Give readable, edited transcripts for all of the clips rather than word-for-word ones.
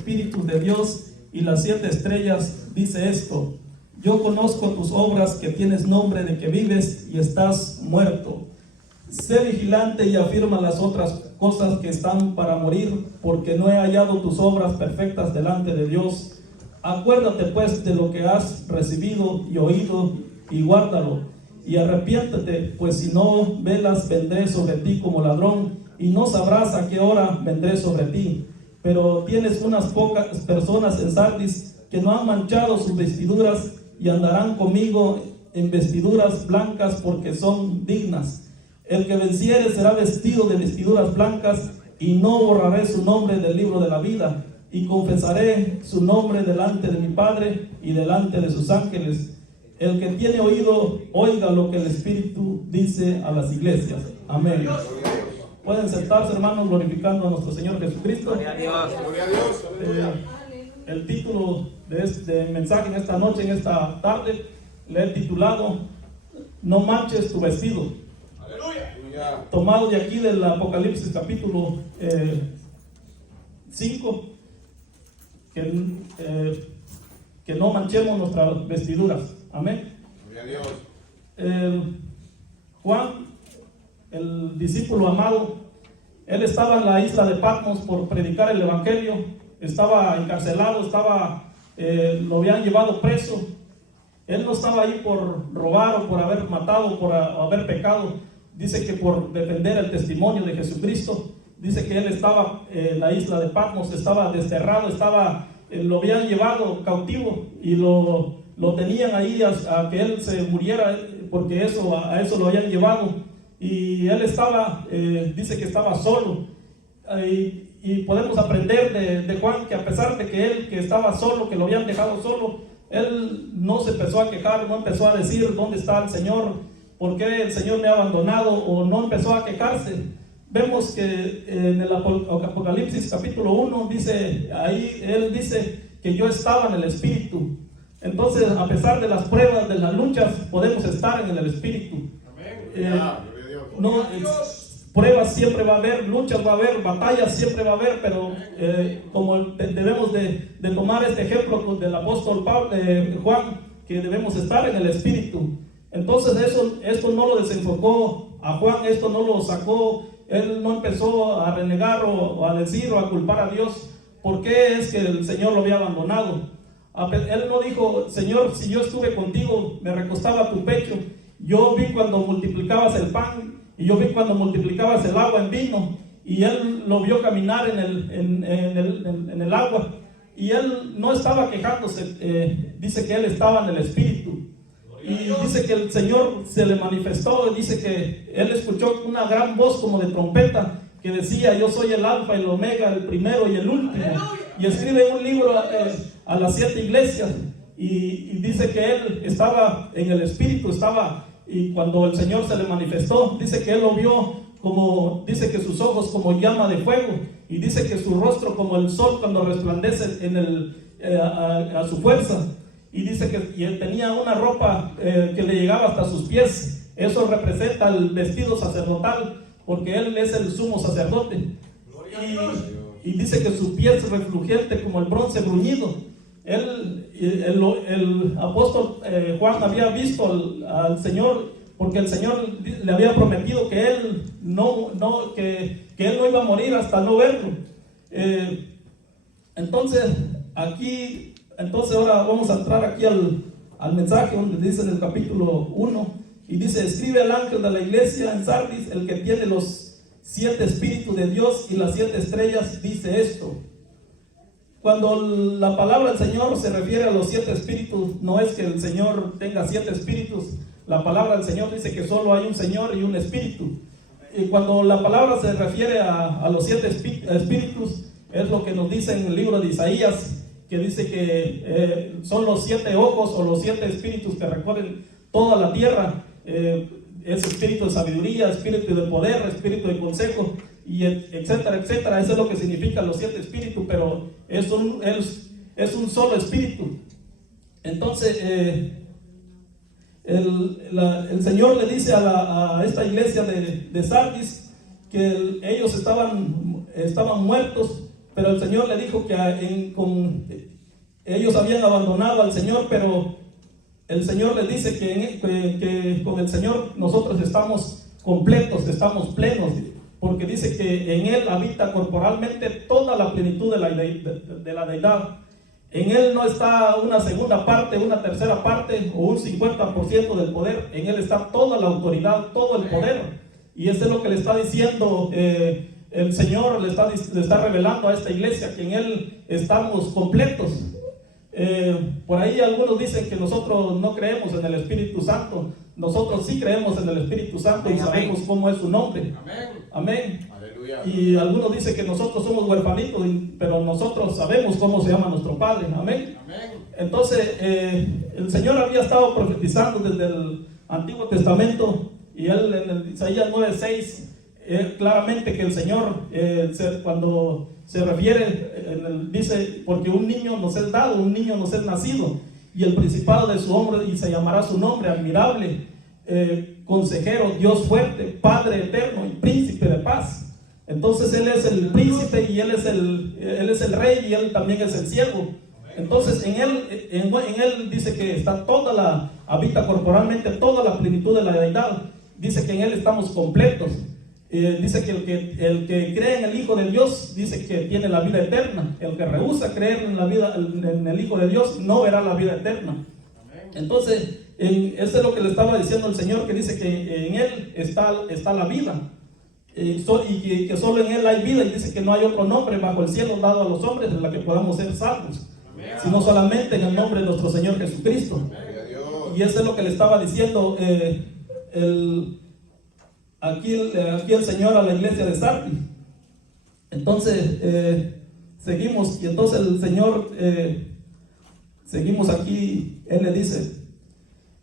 Espíritu de Dios y las 7 estrellas dice esto: yo conozco tus obras, que tienes nombre de que vives y estás muerto. Sé vigilante y afirma las otras cosas que están para morir, porque no he hallado tus obras perfectas delante de Dios. Acuérdate pues de lo que has recibido y oído, y guárdalo, y arrepiéntete, pues si no velas, vendré sobre ti como ladrón, y no sabrás a qué hora vendré sobre ti. Pero tienes unas pocas personas en Sardis que no han manchado sus vestiduras, y andarán conmigo en vestiduras blancas, porque son dignas. El que venciere será vestido de vestiduras blancas, y no borraré su nombre del libro de la vida, y confesaré su nombre delante de mi Padre y delante de sus ángeles. El que tiene oído, oiga lo que el Espíritu dice a las iglesias. Amén. Pueden sentarse, hermanos, glorificando a nuestro Señor Jesucristo. Gloria a Dios. El título de este mensaje en esta noche, en esta tarde, le he titulado No manches tu vestido. Aleluya. Tomado de aquí del Apocalipsis capítulo 5, que no manchemos nuestras vestiduras. Amén. Gloria a Dios. Juan, el discípulo amado, él estaba en la isla de Patmos por predicar el evangelio. Estaba encarcelado, lo habían llevado preso. Él no estaba ahí por robar o por haber matado o por haber pecado. Dice que por defender el testimonio de Jesucristo. Dice que él estaba en la isla de Patmos, estaba desterrado, lo habían llevado cautivo y lo tenían ahí a que él se muriera, porque a eso lo habían llevado. Y él dice que estaba solo. Y podemos aprender de Juan que a pesar de que él que estaba solo, que lo habían dejado solo, él no se empezó a quejar, no empezó a decir ¿dónde está el Señor? ¿Por qué el Señor me ha abandonado? O no empezó a quejarse. Vemos que en el Apocalipsis capítulo 1 él dice que yo estaba en el Espíritu. Entonces, a pesar de las pruebas, de las luchas, podemos estar en el Espíritu. Pruebas siempre va a haber, luchas va a haber, batallas siempre va a haber, pero como debemos de tomar este ejemplo del apóstol Juan, que debemos estar en el Espíritu. Entonces esto no lo desenfocó a Juan, esto no lo sacó, él no empezó a renegar o a decir o a culpar a Dios, ¿por qué es que el Señor lo había abandonado? Él no dijo, Señor, si yo estuve contigo, me recostaba a tu pecho, yo vi cuando multiplicabas el pan, y yo vi cuando multiplicabas el agua en vino, y él lo vio caminar en el agua, y él no estaba quejándose. Dice que él estaba en el Espíritu, y dice que el Señor se le manifestó, y dice que él escuchó una gran voz como de trompeta, que decía, yo soy el alfa y el omega, el primero y el último, y escribe un libro a las 7 iglesias, y dice que él estaba en el Espíritu, y cuando el Señor se le manifestó, dice que él lo vio dice que sus ojos como llama de fuego, y dice que su rostro como el sol cuando resplandece a su fuerza, y dice que él tenía una ropa que le llegaba hasta sus pies. Eso representa el vestido sacerdotal, porque él es el sumo sacerdote, y dice que su piel es refulgente como el bronce bruñido. El apóstol Juan había visto al Señor, porque el Señor le había prometido que él no iba a morir hasta no verlo. Entonces ahora vamos a entrar aquí al mensaje donde dice en el capítulo 1, y dice: escribe al ángel de la iglesia en Sardis, el que tiene los 7 espíritus de Dios y las 7 estrellas, dice esto. Cuando la palabra del Señor se refiere a los 7 espíritus, no es que el Señor tenga 7 espíritus. La palabra del Señor dice que solo hay un Señor y un espíritu. Y cuando la palabra se refiere a los 7 espíritus, es lo que nos dice en el libro de Isaías, que dice que son los 7 ojos o los 7 espíritus que recorren toda la tierra. Es espíritu de sabiduría, espíritu de poder, espíritu de consejo, y etcétera, etcétera. Eso es lo que significan los 7 espíritus, pero es un solo espíritu. Entonces el Señor le dice a esta iglesia de Sardis que ellos estaban muertos, pero el Señor le dijo que ellos habían abandonado al Señor, pero el Señor les dice que con el Señor nosotros estamos completos, estamos plenos, porque dice que en Él habita corporalmente toda la plenitud de la deidad. En Él no está una segunda parte, una tercera parte o un 50% del poder. En Él está toda la autoridad, todo el poder. Y eso es lo que le está diciendo el Señor, le está revelando a esta iglesia, que en Él estamos completos. Por ahí algunos dicen que nosotros no creemos en el Espíritu Santo. Nosotros sí creemos en el Espíritu Santo y sabemos cómo es su nombre. Amén. Aleluya. Y algunos dicen que nosotros somos huerfanitos, pero nosotros sabemos cómo se llama nuestro Padre. Amén. Entonces, el Señor había estado profetizando desde el Antiguo Testamento, y él en el Isaías 9:6, claramente que el Señor, cuando se refiere, dice, porque un niño nos es dado, un niño nos es nacido, y el principado de su hombro, y se llamará su nombre, admirable, consejero, Dios fuerte, Padre eterno y príncipe de paz. Entonces Él es el príncipe, y Él es el rey, y Él también es el siervo. Entonces en él dice que habita corporalmente toda la plenitud de la deidad. Dice que en Él estamos completos. Dice que el que cree en el Hijo de Dios, dice que tiene la vida eterna. El que rehúsa creer en el Hijo de Dios no verá la vida eterna. Entonces, eso es lo que le estaba diciendo el Señor, que dice que en Él está la vida, y que solo en Él hay vida, y dice que no hay otro nombre bajo el cielo dado a los hombres en la que podamos ser salvos, sino solamente en el nombre de nuestro Señor Jesucristo. Y eso es lo que le estaba diciendo aquí el Señor a la iglesia de Sardis. Entonces seguimos, y entonces el Señor, seguimos aquí. Él le dice: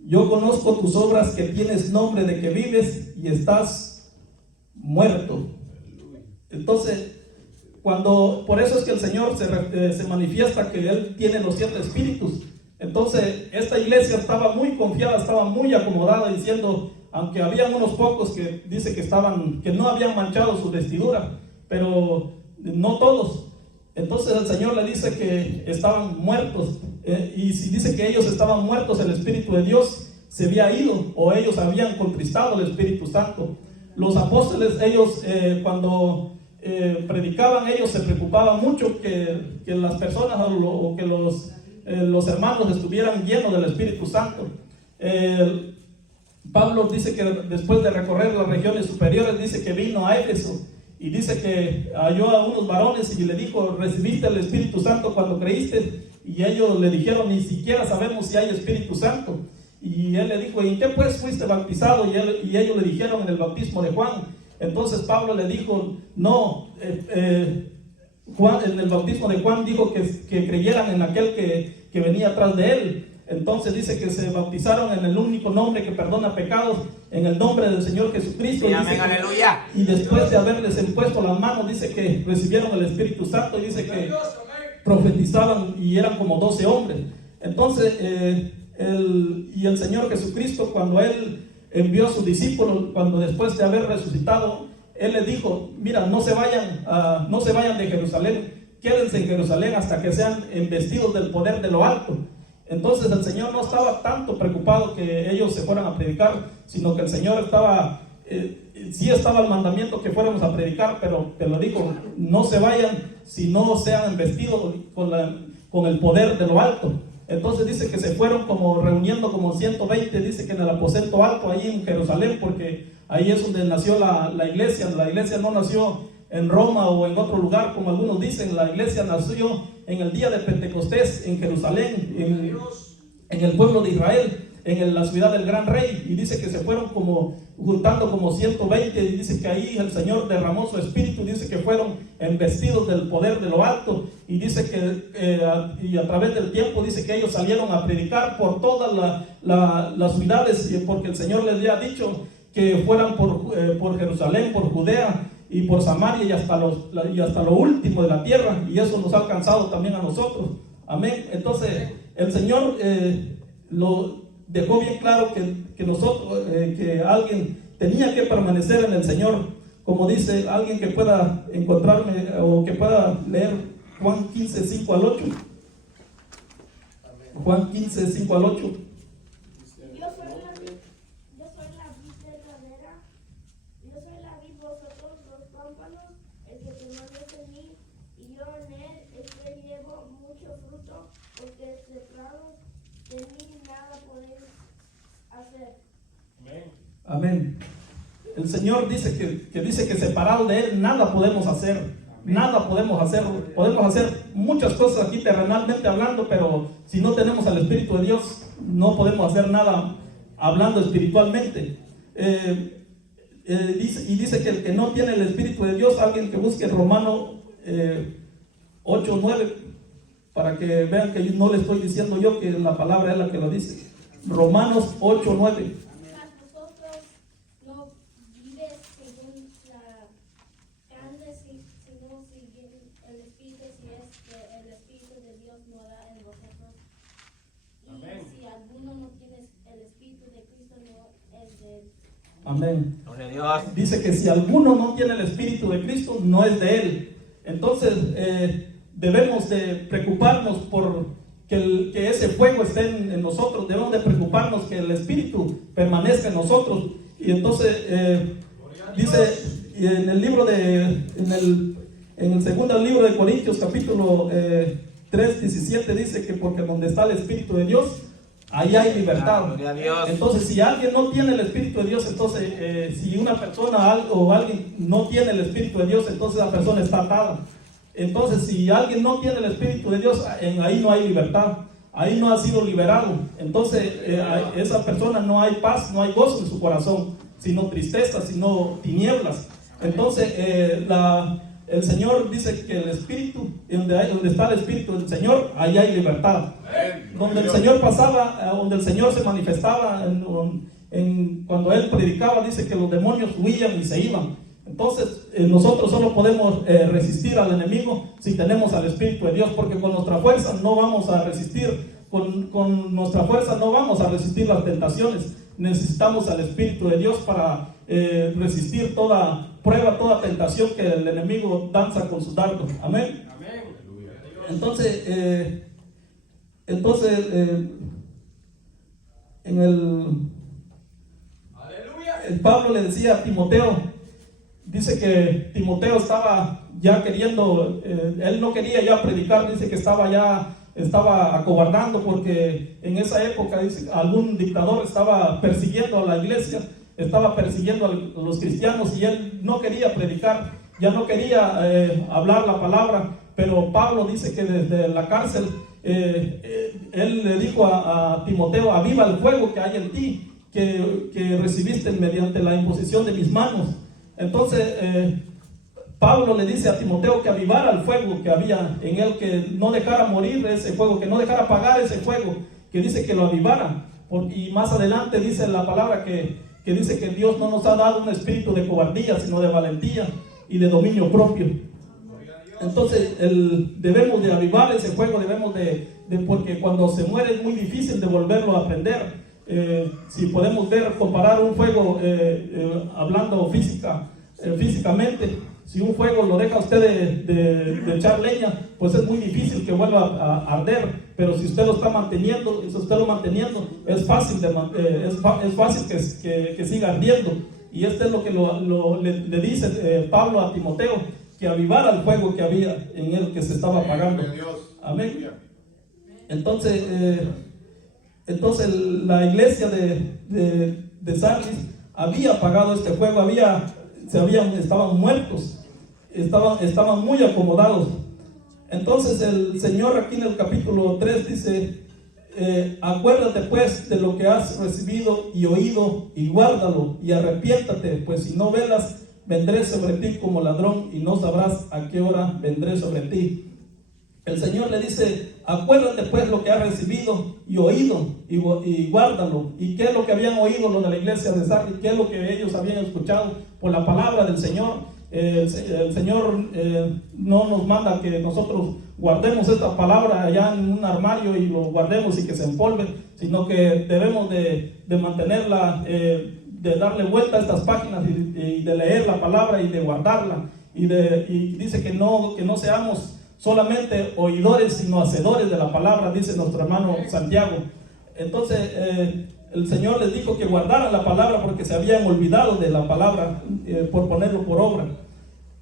yo conozco tus obras, que tienes nombre de que vives y estás muerto. Entonces, por eso es que el Señor se manifiesta que Él tiene los 7 espíritus. Entonces esta iglesia estaba muy confiada, estaba muy acomodada, diciendo, aunque había unos pocos que dice que no habían manchado su vestidura, pero no todos. Entonces el Señor le dice que estaban muertos, y si dice que ellos estaban muertos, el Espíritu de Dios se había ido, o ellos habían contristado el Espíritu Santo. Los apóstoles, ellos cuando predicaban, ellos se preocupaban mucho que las personas o que los hermanos estuvieran llenos del Espíritu Santo. Pablo dice que después de recorrer las regiones superiores, dice que vino a Éfeso, y dice que halló a unos varones y le dijo: ¿recibiste el Espíritu Santo cuando creíste? Y ellos le dijeron: ni siquiera sabemos si hay Espíritu Santo. Y él le dijo: ¿en qué pues fuiste bautizado? Y ellos le dijeron: en el bautismo de Juan. Entonces Pablo le dijo: no, Juan, en el bautismo de Juan dijo que creyeran en aquel que venía atrás de él. Entonces dice que se bautizaron en el único nombre que perdona pecados, en el nombre del Señor Jesucristo. Sí, amén, aleluya. Y después de haberles impuesto las manos, dice que recibieron el Espíritu Santo, y dice que profetizaban, y eran como 12 hombres. Entonces el Señor Jesucristo, cuando Él envió a sus discípulos, cuando después de haber resucitado, Él les dijo: mira, no se vayan de Jerusalén, quédense en Jerusalén hasta que sean investidos del poder de lo alto. Entonces el Señor no estaba tanto preocupado que ellos se fueran a predicar, sino que el Señor estaba, sí estaba el mandamiento que fuéramos a predicar, pero te lo digo, no se vayan si no sean investidos con el poder de lo alto. Entonces dice que se fueron reuniendo como 120, dice que en el aposento alto, ahí en Jerusalén, porque ahí es donde nació la iglesia. La iglesia no nació en Roma o en otro lugar, como algunos dicen. La iglesia nació en el día de Pentecostés, en Jerusalén, en el pueblo de Israel, en la ciudad del gran rey. Y dice que se fueron juntando como 120, y dice que ahí el Señor derramó su espíritu. Dice que fueron embestidos del poder de lo alto, y dice que y a través del tiempo dice que ellos salieron a predicar por todas las ciudades, porque el Señor les había dicho que fueran por Jerusalén, por Judea y por Samaria, y hasta lo último de la tierra. Y eso nos ha alcanzado también a nosotros. Amén. Entonces el Señor lo dejó bien claro que nosotros, que alguien tenía que permanecer en el Señor como dice alguien que pueda encontrarme o que pueda leer Juan 15, 5 al 8. Juan 15, 5 al 8. Yo soy la vid verdadera, yo soy la vid, vosotros los pámpanos, el que permanece en mí y yo en él, este llevo mucho fruto, porque separados de mí nada podéis hacer. Amén. El Señor dice que separado de Él nada podemos hacer. Nada podemos hacer. Podemos hacer muchas cosas aquí terrenalmente hablando, pero si no tenemos al Espíritu de Dios, no podemos hacer nada hablando espiritualmente. Dice que el que no tiene el Espíritu de Dios, alguien que busque Romano 8, 9, para que vean que no le estoy diciendo yo, que la palabra es la que lo dice. Romanos 8, 9. Mas vosotros no vives según la carne, sino según el Espíritu, si es que el Espíritu de Dios mora en vosotros. Y si alguno no tiene el Espíritu de Cristo, no es de él. Amén. Gloria a Dios. Dice que si alguno no tiene el Espíritu de Cristo, no es de Él. Entonces debemos de preocuparnos por que ese fuego esté en nosotros. Debemos de preocuparnos que el Espíritu permanezca en nosotros. Y entonces dice en el libro en el segundo libro de Corintios, capítulo 3, 17, dice que porque donde está el Espíritu de Dios, ahí hay libertad. Gloria a Dios. Entonces, si alguien no tiene el Espíritu de Dios, entonces, si una persona o alguien no tiene el Espíritu de Dios, entonces la persona está atada. Entonces, si alguien no tiene el Espíritu de Dios, ahí no hay libertad, ahí no ha sido liberado. Entonces, esa persona no hay paz, no hay gozo en su corazón, sino tristeza, sino tinieblas. Entonces, el Señor dice que el Espíritu, donde está el Espíritu del Señor, ahí hay libertad. Donde el Señor pasaba, donde el Señor se manifestaba, cuando Él predicaba, dice que los demonios huían y se iban. Entonces, nosotros solo podemos resistir al enemigo si tenemos al Espíritu de Dios, porque con nuestra fuerza no vamos a resistir, con nuestra fuerza no vamos a resistir las tentaciones. Necesitamos al Espíritu de Dios para resistir toda prueba, toda tentación que el enemigo danza con sus dardos. Amén. Entonces, el Pablo le decía a Timoteo, dice que Timoteo estaba ya queriendo, él no quería ya predicar, dice que estaba acobardando, porque en esa época dice, algún dictador estaba persiguiendo a la iglesia, estaba persiguiendo a los cristianos, y él no quería predicar, ya no quería hablar la palabra. Pero Pablo dice que desde la cárcel él le dijo a Timoteo: aviva el fuego que hay en ti, que recibiste mediante la imposición de mis manos. Entonces Pablo le dice a Timoteo que avivara el fuego que había en él, que no dejara morir ese fuego, que no dejara apagar ese fuego, que dice que lo avivara. Y más adelante dice la palabra que dice que Dios no nos ha dado un espíritu de cobardía, sino de valentía y de dominio propio. Entonces debemos de avivar ese fuego, debemos porque cuando se muere es muy difícil de volverlo a prender. Si podemos comparar un fuego, hablando físicamente, si un fuego lo deja usted de echar leña, pues es muy difícil que vuelva a arder. Pero si usted lo está manteniendo, es fácil que siga ardiendo. Y esto es lo que le dice Pablo a Timoteo, que avivara el fuego que había en él, que se estaba apagando. Amén. Entonces la iglesia de Sardis había apagado este fuego, estaban muertos, estaban muy acomodados. Entonces el Señor aquí en el capítulo 3 dice: acuérdate pues de lo que has recibido y oído, y guárdalo, y arrepiéntate, pues si no velas, vendré sobre ti como ladrón, y no sabrás a qué hora vendré sobre ti. El Señor le dice: acuérdate pues lo que has recibido y oído, y guárdalo. ¿Y qué es lo que habían oído los de la iglesia de Sardis? ¿Qué es lo que ellos habían escuchado? Por la palabra del Señor. El Señor no nos manda que nosotros guardemos esta palabra allá en un armario y lo guardemos y que se empolve, sino que debemos de mantenerla de darle vuelta a estas páginas y de leer la palabra y de guardarla. Y dice que no seamos solamente oidores, sino hacedores de la palabra, dice nuestro hermano Santiago. Entonces el Señor les dijo que guardaran la palabra porque se habían olvidado de la palabra por ponerlo por obra.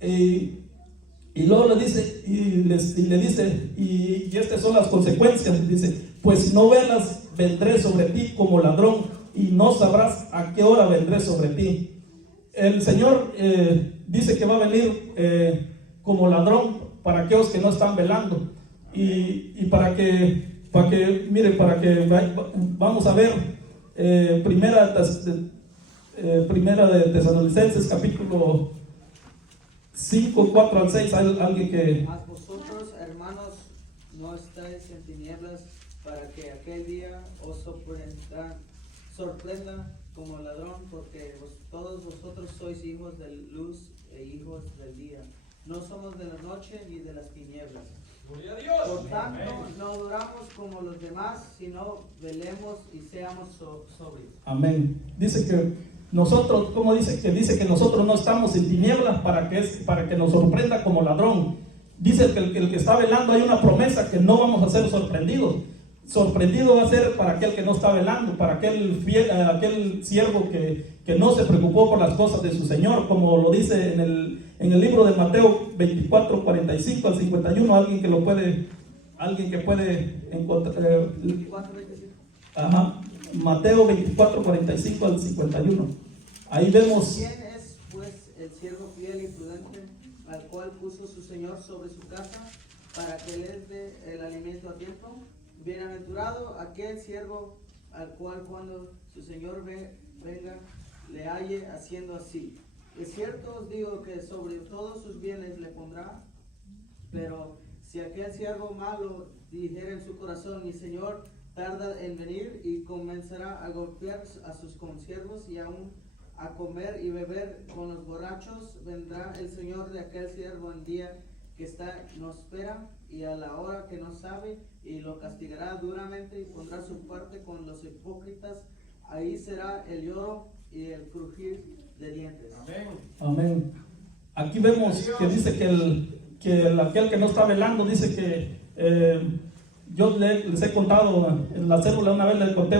Y luego le dice, le dice, y estas son las consecuencias. Dice, pues si no velas, vendré sobre ti como ladrón, y no sabrás a qué hora vendré sobre ti. El Señor dice que va a venir como ladrón para aquellos que no están velando. Y para que vamos a ver primera de Tesalonicenses capítulo 5, 4 al 6. Hay alguien que... Mas vosotros, hermanos, no estáis en tinieblas, para que aquel día os sorprenda como ladrón, porque todos vosotros sois hijos de luz e hijos del día. No somos de la noche ni de las tinieblas. Gloria a Dios. Por tanto, no duramos como los demás, sino velemos y seamos sobrios. Amén. Dice que nosotros, ¿cómo dice? Que dice que nosotros no estamos en tinieblas para que nos sorprenda como ladrón. Dice que el que está velando, hay una promesa que no vamos a ser sorprendidos. Sorprendido va a ser para aquel que no está velando, para aquel siervo que no se preocupó por las cosas de su Señor, como lo dice en el libro de Mateo 24, 45 al 51. Alguien que puede encontrar 24, 25. Ajá, Mateo 24, 45 al 51. Ahí vemos. ¿Quién es pues el siervo fiel y prudente, al cual puso su Señor sobre su casa, para que les dé el alimento a tiempo? Bienaventurado aquel siervo al cual cuando su Señor venga le halle haciendo así. Es cierto os digo que sobre todos sus bienes le pondrá. Pero si aquel siervo malo dijera en su corazón, mi Señor tarda en venir, y comenzará a golpear a sus consiervos y aún a comer y beber con los borrachos, vendrá el Señor de aquel siervo en día que no espera y a la hora que no sabe, y lo castigará duramente y pondrá su parte con los hipócritas. Ahí será el lloro y el crujir de dientes. Amén. Amén. Aquí vemos que dice que aquel que no está velando, dice que yo les he contado en la célula, una vez le conté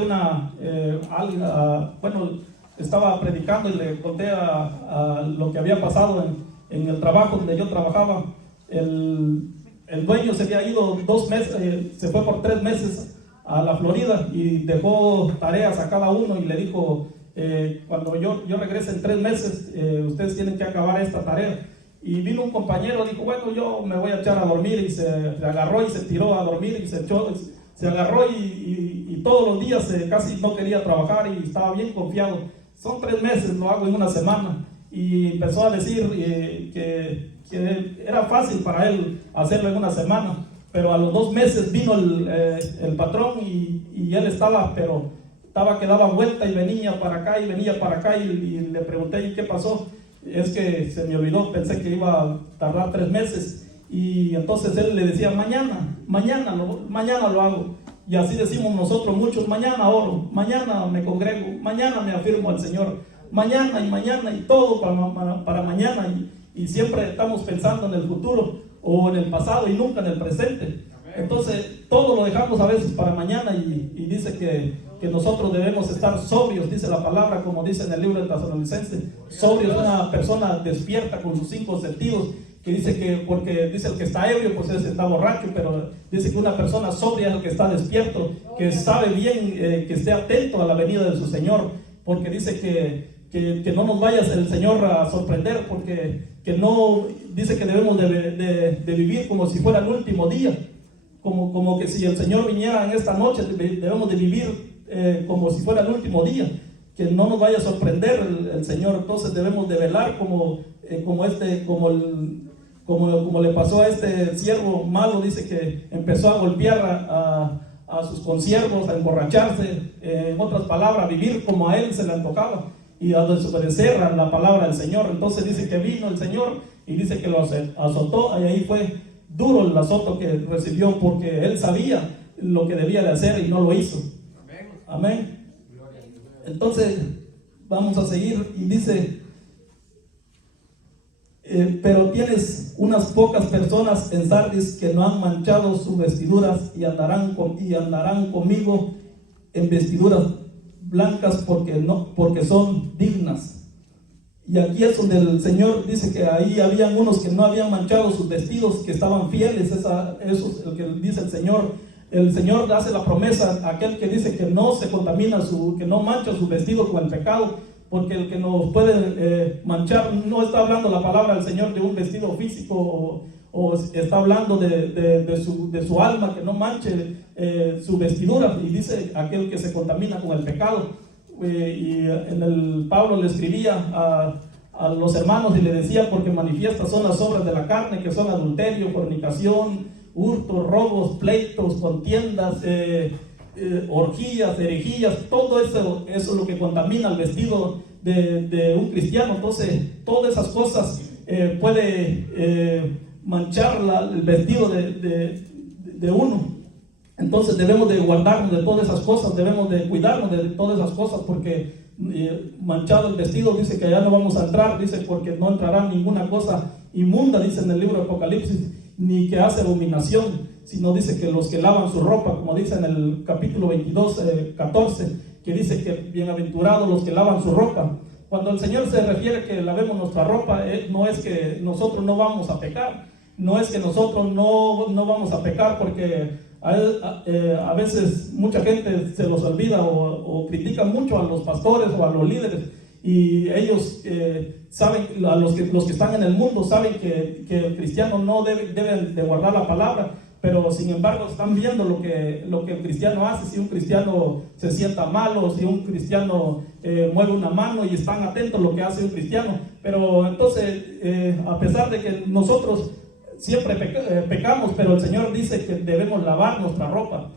estaba predicando y le conté a lo que había pasado en el trabajo donde yo trabajaba. El dueño se había ido 2 meses, se fue por 3 meses a la Florida y dejó tareas a cada uno y le dijo, cuando yo regrese en 3 meses, ustedes tienen que acabar esta tarea. Y vino un compañero, dijo, bueno, yo me voy a echar a dormir, y se agarró y se tiró a dormir y se agarró y todos los días casi no quería trabajar y estaba bien confiado. Son 3 meses, lo hago en una semana. Y empezó a decir que era fácil para él hacerlo en una semana, pero a los 2 meses vino el patrón y él que daba vuelta y venía para acá y venía para acá, y le pregunté, ¿y qué pasó? Es que se me olvidó, pensé que iba a tardar 3 meses, y entonces él le decía, mañana lo hago. Y así decimos nosotros muchos, mañana oro, mañana me congrego, mañana me afirmo al Señor, mañana y todo para mañana, y siempre estamos pensando en el futuro o en el pasado y nunca en el presente. Entonces todo lo dejamos a veces para mañana, y dice que nosotros debemos estar sobrios, dice la palabra, como dice en el libro de Tesalonicenses. Sobrios, una persona despierta con sus 5 sentidos, que dice que, porque dice el que está ebrio, pues ese está borracho, pero dice que una persona sobria es el que está despierto, que sabe bien, que esté atento a la venida de su Señor, porque dice que no nos vaya el Señor a sorprender, porque dice que debemos de vivir como si fuera el último día, como que si el Señor viniera en esta noche, debemos de vivir como si fuera el último día, que no nos vaya a sorprender el Señor. Entonces debemos de velar como le pasó a este siervo malo. Dice que empezó a golpear a sus consiervos, a emborracharse, en otras palabras, a vivir como a él se le antojaba y a desobedecer a la palabra del Señor. Entonces dice que vino el Señor y dice que lo azotó, y ahí fue duro el azoto que recibió, porque él sabía lo que debía de hacer y no lo hizo. Amén. Entonces vamos a seguir y dice, pero tienes unas pocas personas en Sardis que no han manchado sus vestiduras y andarán conmigo en vestiduras blancas porque son dignas. Y aquí es donde el Señor dice que ahí habían unos que no habían manchado sus vestidos, que estaban fieles. Eso es lo que dice el Señor. El Señor hace la promesa a aquel que dice que no se contamina, que no mancha su vestido con el pecado, porque el que nos puede manchar, no está hablando la palabra del Señor de un vestido físico, o está hablando de su alma, que no manche su vestidura, y dice aquel que se contamina con el pecado. Pablo le escribía a los hermanos y le decía, porque manifiestas son las obras de la carne, que son adulterio, fornicación, hurtos, robos, pleitos, contiendas, orgías, herejías. Todo eso es lo que contamina el vestido de un cristiano. Entonces todas esas cosas puede manchar el vestido de uno. Entonces debemos de guardarnos de todas esas cosas, debemos de cuidarnos de todas esas cosas, porque manchado el vestido, dice que allá no vamos a entrar, dice, porque no entrará ninguna cosa inmunda, dice en el libro de Apocalipsis, ni que hace abominación, sino dice que los que lavan su ropa, como dice en el capítulo 22, 14, que dice que bienaventurados los que lavan su ropa. Cuando el Señor se refiere que lavemos nuestra ropa, no es que nosotros no vamos a pecar, no es que nosotros no vamos a pecar, porque a veces mucha gente se los olvida o critica mucho a los pastores o a los líderes, y ellos saben, los que están en el mundo saben que el cristiano no debe de guardar la palabra, pero sin embargo están viendo lo que el cristiano hace. Si un cristiano se sienta mal, o si un cristiano mueve una mano, y están atentos a lo que hace un cristiano. Pero entonces, a pesar de que nosotros siempre pecamos, pero el Señor dice que debemos lavar nuestra ropa.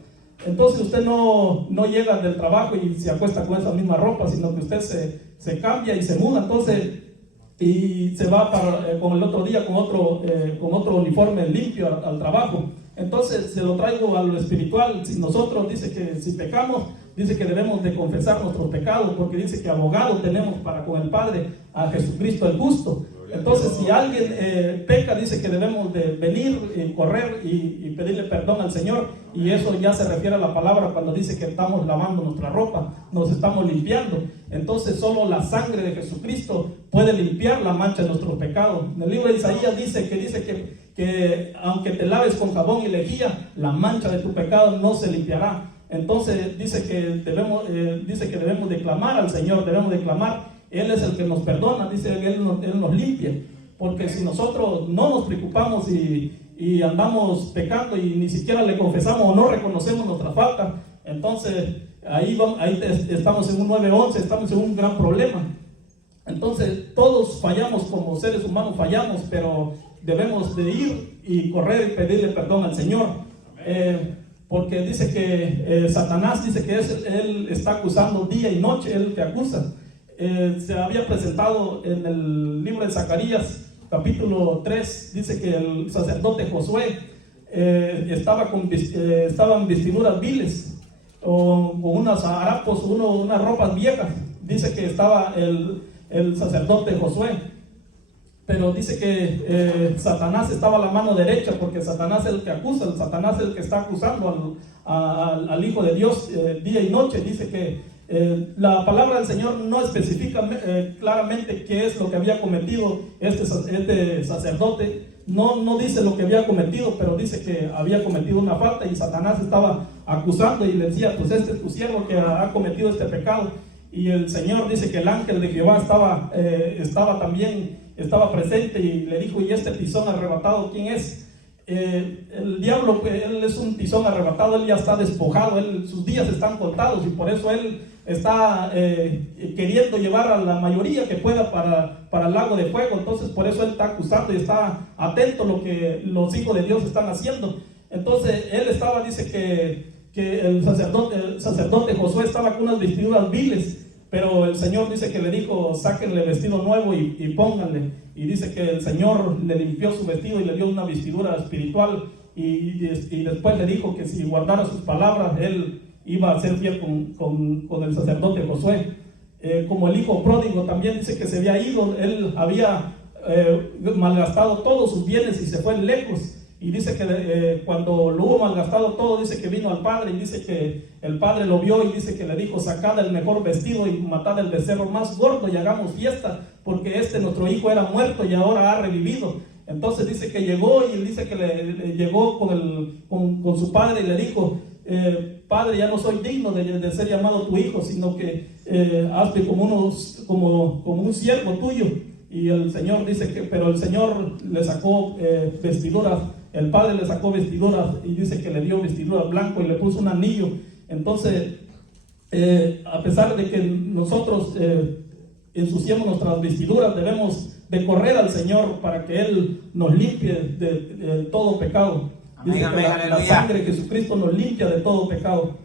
Entonces usted no llega del trabajo y se acuesta con esa misma ropa, sino que usted se cambia y se muda, entonces, y se va con el otro día con otro uniforme limpio al trabajo. Entonces se lo traigo a lo espiritual. Si nosotros, dice que si pecamos, dice que debemos de confesar nuestros pecados, porque dice que abogado tenemos para con el Padre, a Jesucristo el justo. Entonces, si alguien peca, dice que debemos de venir, correr y pedirle perdón al Señor, y eso ya se refiere a la palabra cuando dice que estamos lavando nuestra ropa, nos estamos limpiando. Entonces solo la sangre de Jesucristo puede limpiar la mancha de nuestros pecados. En el libro de Isaías dice que aunque te laves con jabón y lejía, la mancha de tu pecado no se limpiará. Entonces dice que debemos de clamar al Señor, debemos de clamar. Él es el que nos perdona, dice que Él nos limpia. Porque si nosotros no nos preocupamos y andamos pecando y ni siquiera le confesamos o no reconocemos nuestra falta, entonces ahí estamos en un 9-11, estamos en un gran problema. Entonces todos fallamos, como seres humanos fallamos, pero debemos de ir y correr y pedirle perdón al Señor. Porque dice que Satanás dice que él está acusando día y noche, él te acusa. Se había presentado en el libro de Zacarías, capítulo 3, dice que el sacerdote Josué estaba en vestiduras viles, o con unos harapos, unas ropas viejas. Dice que estaba el sacerdote Josué, pero dice que Satanás estaba a la mano derecha, porque Satanás es el que acusa, Satanás es el que está acusando al Hijo de Dios día y noche. Dice que la palabra del Señor no especifica claramente qué es lo que había cometido este sacerdote. No dice lo que había cometido, pero dice que había cometido una falta, y Satanás estaba acusando y le decía: pues este es tu siervo que ha cometido este pecado. Y el Señor dice que el ángel de Jehová estaba presente, y le dijo: ¿y este tizón arrebatado quién es? El diablo, él es un tizón arrebatado, él ya está despojado, sus días están contados, y por eso él está queriendo llevar a la mayoría que pueda para el lago de fuego. Entonces por eso él está acusando y está atento a lo que los hijos de Dios están haciendo. Entonces él dice que el sacerdote Josué estaba con unas vestiduras viles, pero el Señor dice que le dijo: sáquenle vestido nuevo y pónganle. Y dice que el Señor le limpió su vestido y le dio una vestidura espiritual, y después le dijo que si guardara sus palabras, él iba a ser fiel con el sacerdote Josué. como el hijo pródigo también dice que se había ido, él había malgastado todos sus bienes y se fue lejos. Y dice que cuando lo hubo malgastado todo, dice que vino al padre y dice que el padre lo vio y dice que le dijo: sacad el mejor vestido y matad el becerro más gordo y hagamos fiesta, porque nuestro hijo era muerto y ahora ha revivido. Entonces dice que llegó y dice que llegó con su padre y le dijo: padre, ya no soy digno de ser llamado tu hijo, sino que hazme como un siervo tuyo. Y el Señor dice pero el Señor le sacó vestiduras, el padre le sacó vestiduras y dice que le dio vestiduras blancas y le puso un anillo. Entonces, a pesar de que nosotros ensuciamos nuestras vestiduras, debemos de correr al Señor para que Él nos limpie de todo pecado. Dice que la sangre de Jesucristo nos limpia de todo pecado.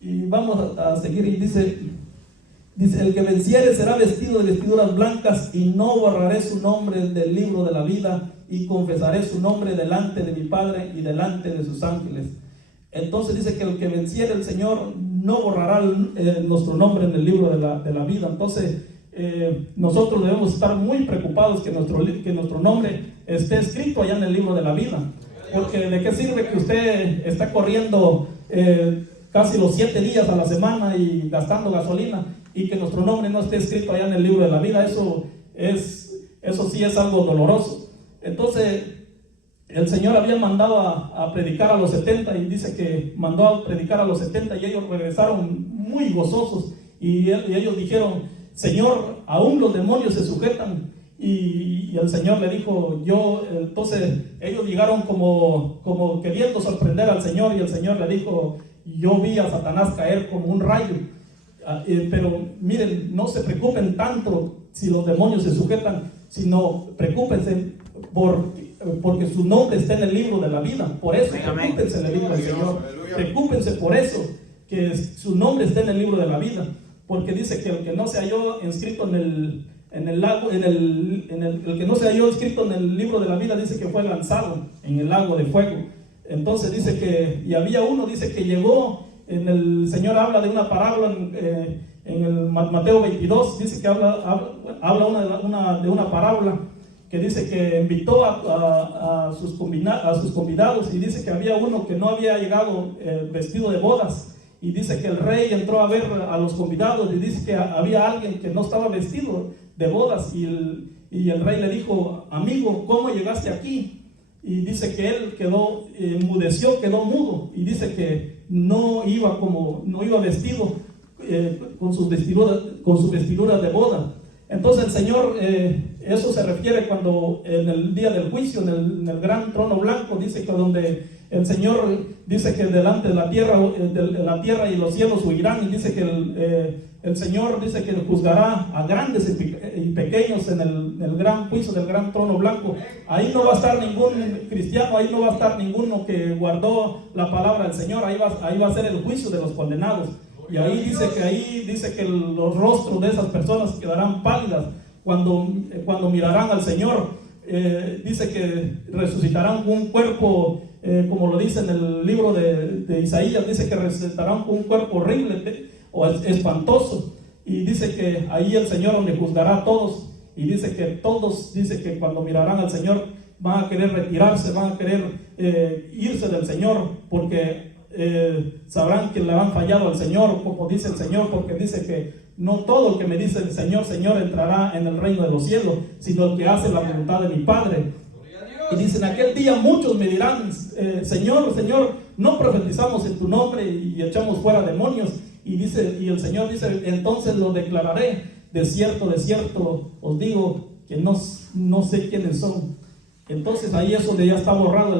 Y vamos a seguir y dice: el que venciere será vestido de vestiduras blancas, y no borraré su nombre del libro de la vida, y confesaré su nombre delante de mi Padre y delante de sus ángeles. Entonces dice que el que venciere, el Señor no borrará nuestro nombre en el libro de la vida. Entonces nosotros debemos estar muy preocupados que nuestro nombre esté escrito allá en el libro de la vida, porque de qué sirve que usted está corriendo casi los 7 días a la semana y gastando gasolina y que nuestro nombre no esté escrito allá en el libro de la vida. Eso sí es algo doloroso. Entonces el Señor había mandado a predicar a los 70, y dice que mandó a predicar a los 70 y ellos regresaron muy gozosos y ellos dijeron: Señor, aún los demonios se sujetan. Y el Señor le dijo: entonces ellos llegaron como queriendo sorprender al Señor, y el Señor le dijo: yo vi a Satanás caer como un rayo. Pero miren, no se preocupen tanto si los demonios se sujetan, sino preocúpense porque su nombre está en el libro de la vida. Por eso preocúpense, le dijo el Señor. Preocúpense por eso, que su nombre está en el libro de la vida, porque dice que el que no se halló inscrito el que no se halló inscrito en el libro de la vida, dice que fue lanzado en el lago de fuego. Entonces dice que, y había uno, dice que llegó, el Señor habla de una parábola en el Mateo 22, dice que habla de una parábola que dice que invitó a sus convidados, y dice que había uno que no había llegado vestido de bodas, y dice que el rey entró a ver a los convidados y dice que había alguien que no estaba vestido de bodas, y el rey le dijo: amigo, ¿cómo llegaste aquí? Y dice que él enmudeció, quedó mudo, y dice que no iba vestido con sus vestiduras de boda. Entonces el Señor, eso se refiere cuando en el día del juicio, en el gran trono blanco, dice que donde el Señor dice que delante de la tierra y los cielos huirán, y dice que el Señor dice que juzgará a grandes y pequeños en el gran juicio del gran trono blanco. Ahí no va a estar ningún cristiano, ahí no va a estar ninguno que guardó la palabra del Señor. Ahí va a ser el juicio de los condenados. Y ahí dice que los rostros de esas personas quedarán pálidas cuando mirarán al Señor. Dice que resucitarán con un cuerpo, como lo dice en el libro de Isaías, dice que resucitarán con un cuerpo horrible o espantoso. Y dice que ahí el Señor donde juzgará a todos, y dice que todos, dice que cuando mirarán al Señor van a querer retirarse, van a querer irse del Señor, porque sabrán que le han fallado al Señor, como dice el Señor, porque dice que no todo el que me dice el Señor, Señor, entrará en el reino de los cielos, sino el que hace la voluntad de mi Padre. Y dice: en aquel día muchos me dirán: Señor, Señor, no profetizamos en tu nombre y echamos fuera demonios. Y el Señor dice: entonces lo declararé: de cierto os digo que no sé quiénes son. Entonces ahí es donde ya está borrado,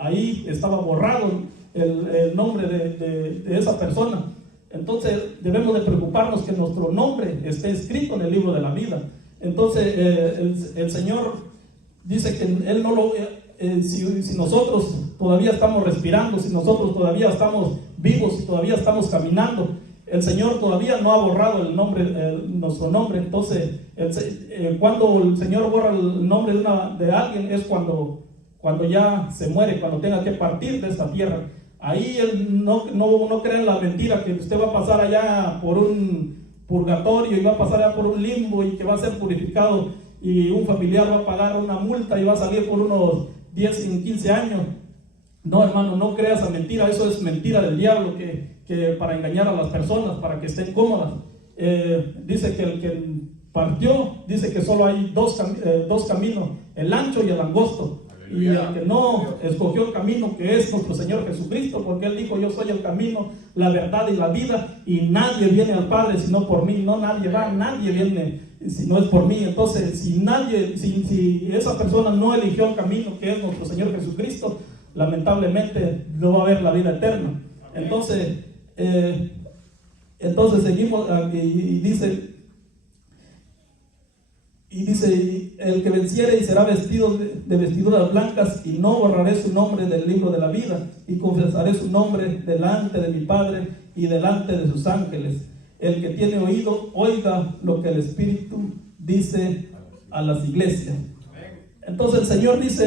ahí estaba borrado el nombre de esa persona. Entonces debemos de preocuparnos que nuestro nombre esté escrito en el libro de la vida. Entonces el Señor dice que Él no lo... si nosotros todavía estamos respirando, si nosotros todavía estamos vivos, si todavía estamos caminando, el Señor todavía no ha borrado nuestro nombre. Entonces cuando el Señor borra el nombre de alguien es cuando ya se muere, cuando tenga que partir de esta tierra. ahí no crean la mentira que usted va a pasar allá por un purgatorio y va a pasar allá por un limbo y que va a ser purificado y un familiar va a pagar una multa y va a salir por unos 10 y 15 años. No, hermano, no crea esa mentira. Eso es mentira del diablo que para engañar a las personas, para que estén cómodas. Dice que el que partió, dice que solo hay dos caminos, el ancho y el angosto. Y el que no escogió el camino que es nuestro Señor Jesucristo, porque Él dijo: yo soy el camino, la verdad y la vida, y nadie viene al Padre sino por mí. No, nadie viene si no es por mí. Entonces, si esa persona no eligió el camino que es nuestro Señor Jesucristo, lamentablemente no va a haber la vida eterna. Entonces seguimos y dice: el que venciere y será vestido de vestiduras blancas, y no borraré su nombre del libro de la vida, y confesaré su nombre delante de mi Padre y delante de sus ángeles. El que tiene oído, oiga lo que el Espíritu dice a las iglesias. Entonces el Señor dice,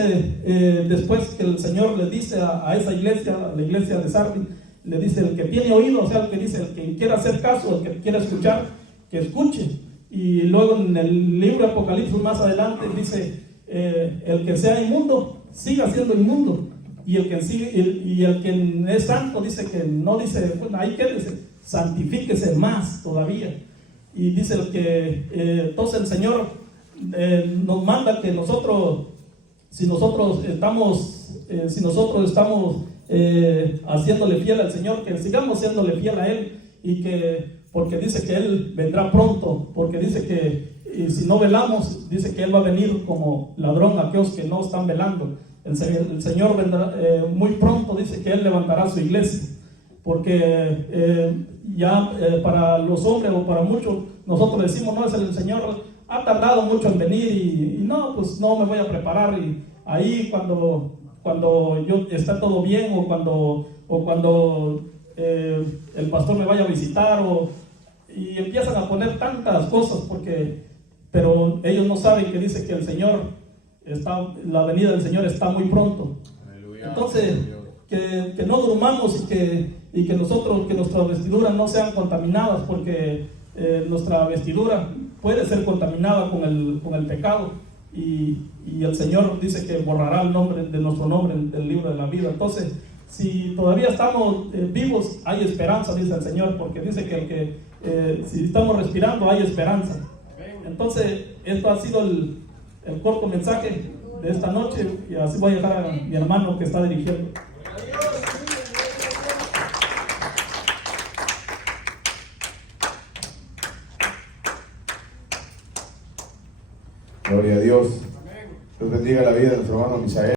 después que el Señor le dice a esa iglesia, a la iglesia de Sardis, le dice: el que tiene oído, o sea, el que dice, el que quiera hacer caso, el que quiera escuchar, que escuche. Y luego en el libro de Apocalipsis más adelante dice: el que sea inmundo, siga siendo inmundo. Y el que es santo, dice que no, dice, bueno, ahí quédese, santifíquese más todavía. Y dice entonces el Señor nos manda que si nosotros estamos haciéndole fiel al Señor, que sigamos siéndole fiel a Él, porque dice que Él vendrá pronto, porque dice que si no velamos, dice que Él va a venir como ladrón a aquellos que no están velando. El Señor vendrá muy pronto, dice que Él levantará su iglesia, porque para los hombres o para muchos, nosotros decimos: no, el Señor ha tardado mucho en venir y no, pues no me voy a preparar, y ahí cuando yo está todo bien, o cuando el pastor me vaya a visitar, y empiezan a poner tantas cosas, pero ellos no saben que dice que la venida del Señor está muy pronto. Aleluya. Entonces, que no durmamos y que nuestras vestiduras no sean contaminadas, porque nuestra vestidura puede ser contaminada con el pecado, y el Señor dice que borrará el nombre de nuestro nombre del libro de la vida. Entonces, si todavía estamos vivos, hay esperanza, dice el Señor, porque dice que si estamos respirando, hay esperanza. Entonces, esto ha sido el corto mensaje de esta noche, y así voy a dejar a mi hermano que está dirigiendo. Gloria a Dios. Dios bendiga la vida de nuestro hermano Misael.